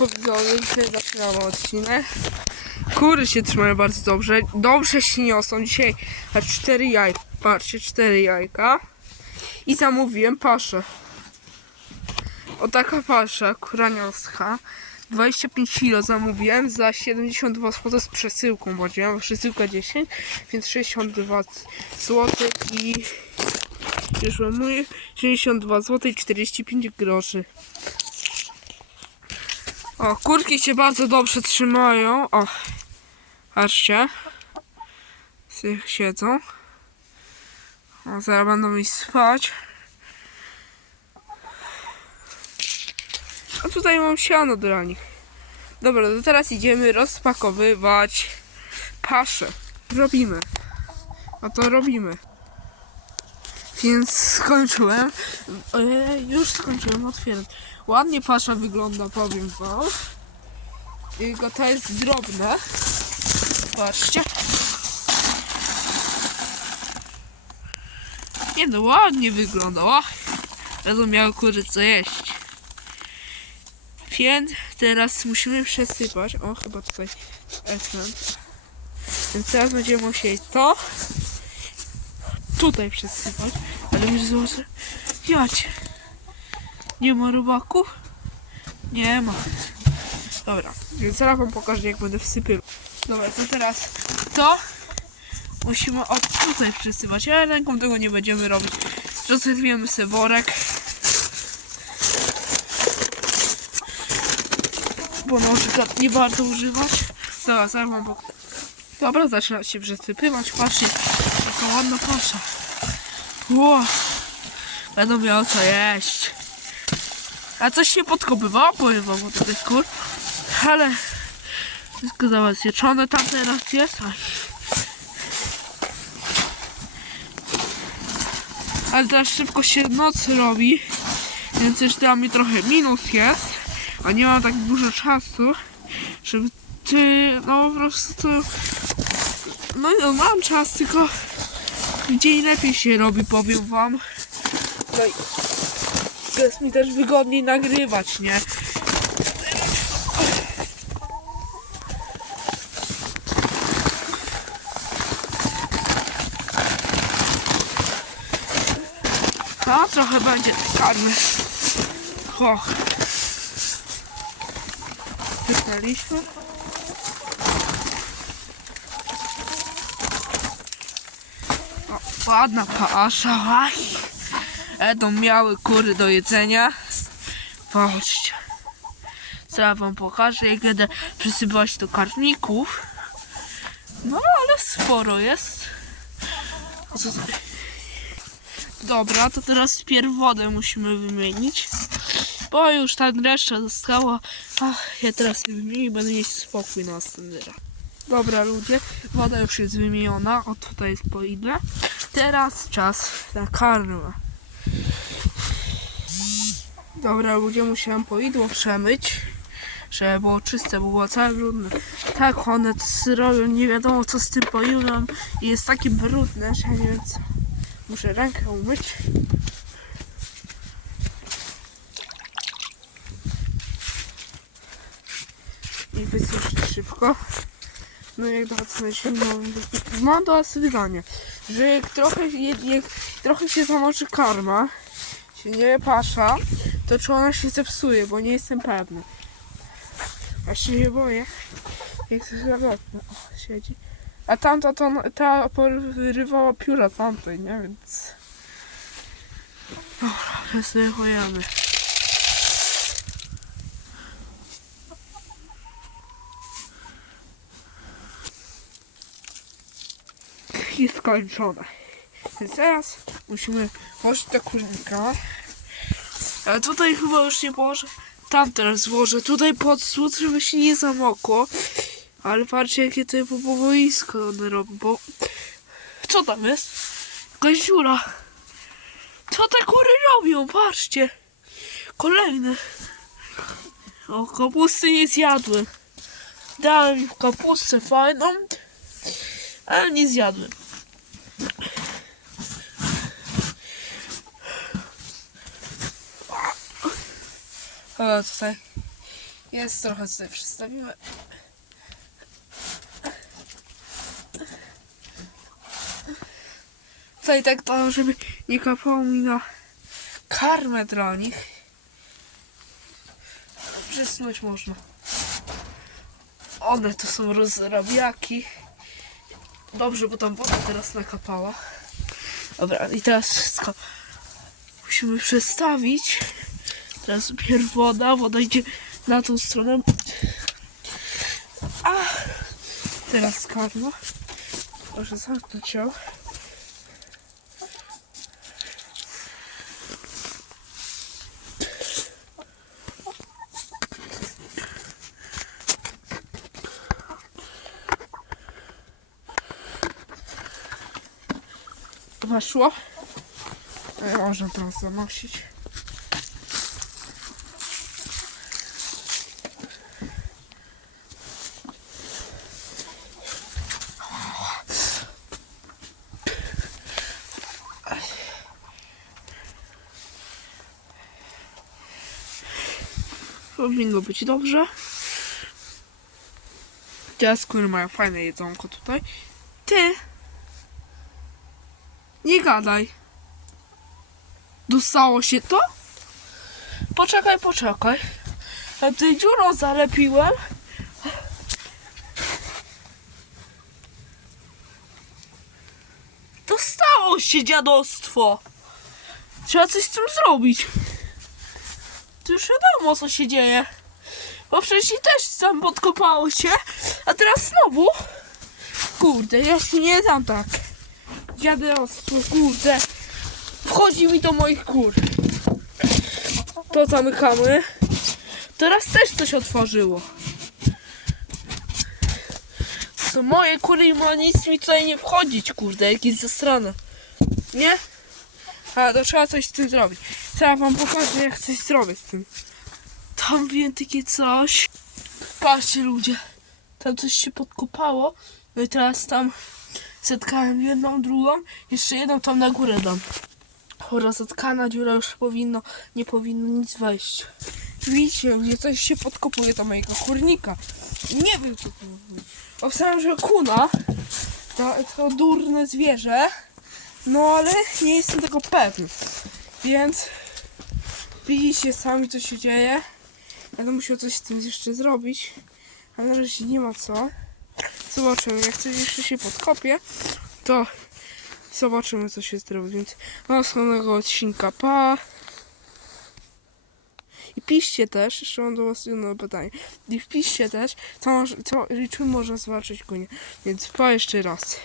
Widzowie, dzisiaj zaczynamy odcinek. Kury się trzymają bardzo dobrze. Dobrze się niosą. Dzisiaj aż cztery jajka. Patrzcie, cztery jajka. I zamówiłem paszę. O taka pasza, kuraniowska. 25 kg zamówiłem za 72 zł z przesyłką, bo miałem przesyłka 10, więc 62 zł i już mam mój 62 zł i 45 groszy. O, kurki się bardzo dobrze trzymają. O, patrzcie. Siedzą. O, zaraz będą iść spać. A tutaj mam siano dla nich. Dobra, to teraz idziemy rozpakowywać paszę. Robimy. A to robimy. Więc skończyłem. E, już skończyłem otwierać. Ładnie pasza wygląda, powiem wam. Tylko to jest drobne. Patrzcie. Nie no, ładnie wygląda. O, będą miały kury co jeść. Więc teraz musimy przesypać. O, chyba tutaj ekran. Więc teraz będziemy musieli to tutaj przesypać. Ale już zobaczę. Jać. Nie ma robaków? Nie ma. Dobra, więc zaraz wam pokażę jak będę wsypywał. Dobra, to teraz to musimy od tutaj przesypać, ale ręką tego nie będziemy robić. Rozerwiemy sobie worek. Bo nożyka nie warto używać. Dobra, zaraz wam pokażę. Dobra, zaczyna się przesypywać. Patrzcie, jaka ładna pasza. Ło, będą miały co jeść. A coś się podkopywało, powiem wam od tych kur. Ale wszystko zabezpieczone tam teraz jest. Ale teraz szybko się noc robi, więc już dla trochę minus jest, a nie mam tak dużo czasu, żeby ty, no po prostu, no, no mam czas, tylko dzień lepiej się robi, powiem wam. No i jest mi też wygodniej nagrywać, nie? A trochę będzie karmy. Och. Wypaliśmy. O, ładna pasza. Aj. Będą miały kury do jedzenia. Patrzcie. Zaraz wam pokażę, jak będę przysypać do karmników. No, ale sporo jest. Co? Dobra, to teraz pierw wodę musimy wymienić. Bo już ta reszta została. Ach, ja teraz je wymienię i będę mieć spokój na następny raz. Dobra ludzie, woda już jest wymieniona. O tutaj jest po ile. Teraz czas na karmę. Dobra ludzie, musiałem poidło przemyć. Żeby było czyste, bo było całe brudne. Tak one robią, nie wiadomo co z tym poidłem. I jest takie brudne, że ja nie wiem co. Muszę rękę umyć. I wysuszyć szybko. No jak dochodzę zimno, mam do was wyzwanie, że jak trochę, jak, jak trochę się zamoczy karma, się nie pasza, to czy ona się zepsuje, bo nie jestem pewny. Właśnie się boję, jak się zabawne. O, siedzi. A tamta to ta porywała pióra tamtej, nie? Więc... Dobra, zdechujemy. I skończone. Więc teraz musimy włożyć do kurnika. Ale tutaj chyba już nie położę. Tam teraz złożę. Tutaj pod słód, żeby się nie zamokło. Ale patrzcie jakie to poboisko one robią, bo... Co tam jest? Jakaś dziura. Co te kury robią? Patrzcie. Kolejne. O, kapusty nie zjadłem. Dałem im kapustę fajną, ale nie zjadłem. Ale tutaj Jest trochę sobie przestawimy. Tutaj tak to, żeby nie kapało mi na karmę dla nich. Przysnąć można. One to są rozrabiaki. Dobrze, bo tam woda teraz nakapała. Dobra, i teraz wszystko musimy przestawić. Teraz pierw woda, woda idzie na tą stronę. A teraz karma. Proszę zamknąć ją. Weszło. Można teraz zanosić. Powinno być dobrze. Teraz skóry mają fajne jedzonko tutaj. Ty! Nie gadaj. Dostało się to? Poczekaj, poczekaj. Ja tutaj dziurą zalepiłem. Dostało się dziadostwo. Trzeba coś z tym zrobić. To już wiadomo co się dzieje. Bo wcześniej też tam podkopało się, a teraz znowu. Kurde, ja się nie dam tak. Dziadostwo, kurde. Wchodzi mi do moich kur. To zamykamy. Teraz też coś otworzyło. To moje kury ma nic mi tutaj nie wchodzić, kurde, jakieś zasrane. Nie? A, to trzeba coś z tym zrobić. Teraz wam pokażę, jak coś zrobię z tym. Tam wiem takie coś. Patrzcie ludzie, tam coś się podkopało. No i teraz tam Zatkałem jedną, drugą, jeszcze jedną tam na górę dam. Chora zatkana dziura już powinno, nie powinno nic wejść. Widzicie, gdzie coś się podkopuje do mojego kurnika. Nie wiem co to. Obstawiam, że kuna to, to durne zwierzę, no ale nie jestem tego pewny. Więc widzicie sami co się dzieje. Będę musiał coś z tym jeszcze zrobić, ale na razie nie ma co. Zobaczymy, jak coś jeszcze się podkopie, to zobaczymy, co się zrobi. Więc następnego odcinka, pa! I piszcie też, jeszcze mam do was jedno pytanie. I piszcie też, co, co, czym można zwalczyć konie. Więc pa jeszcze raz.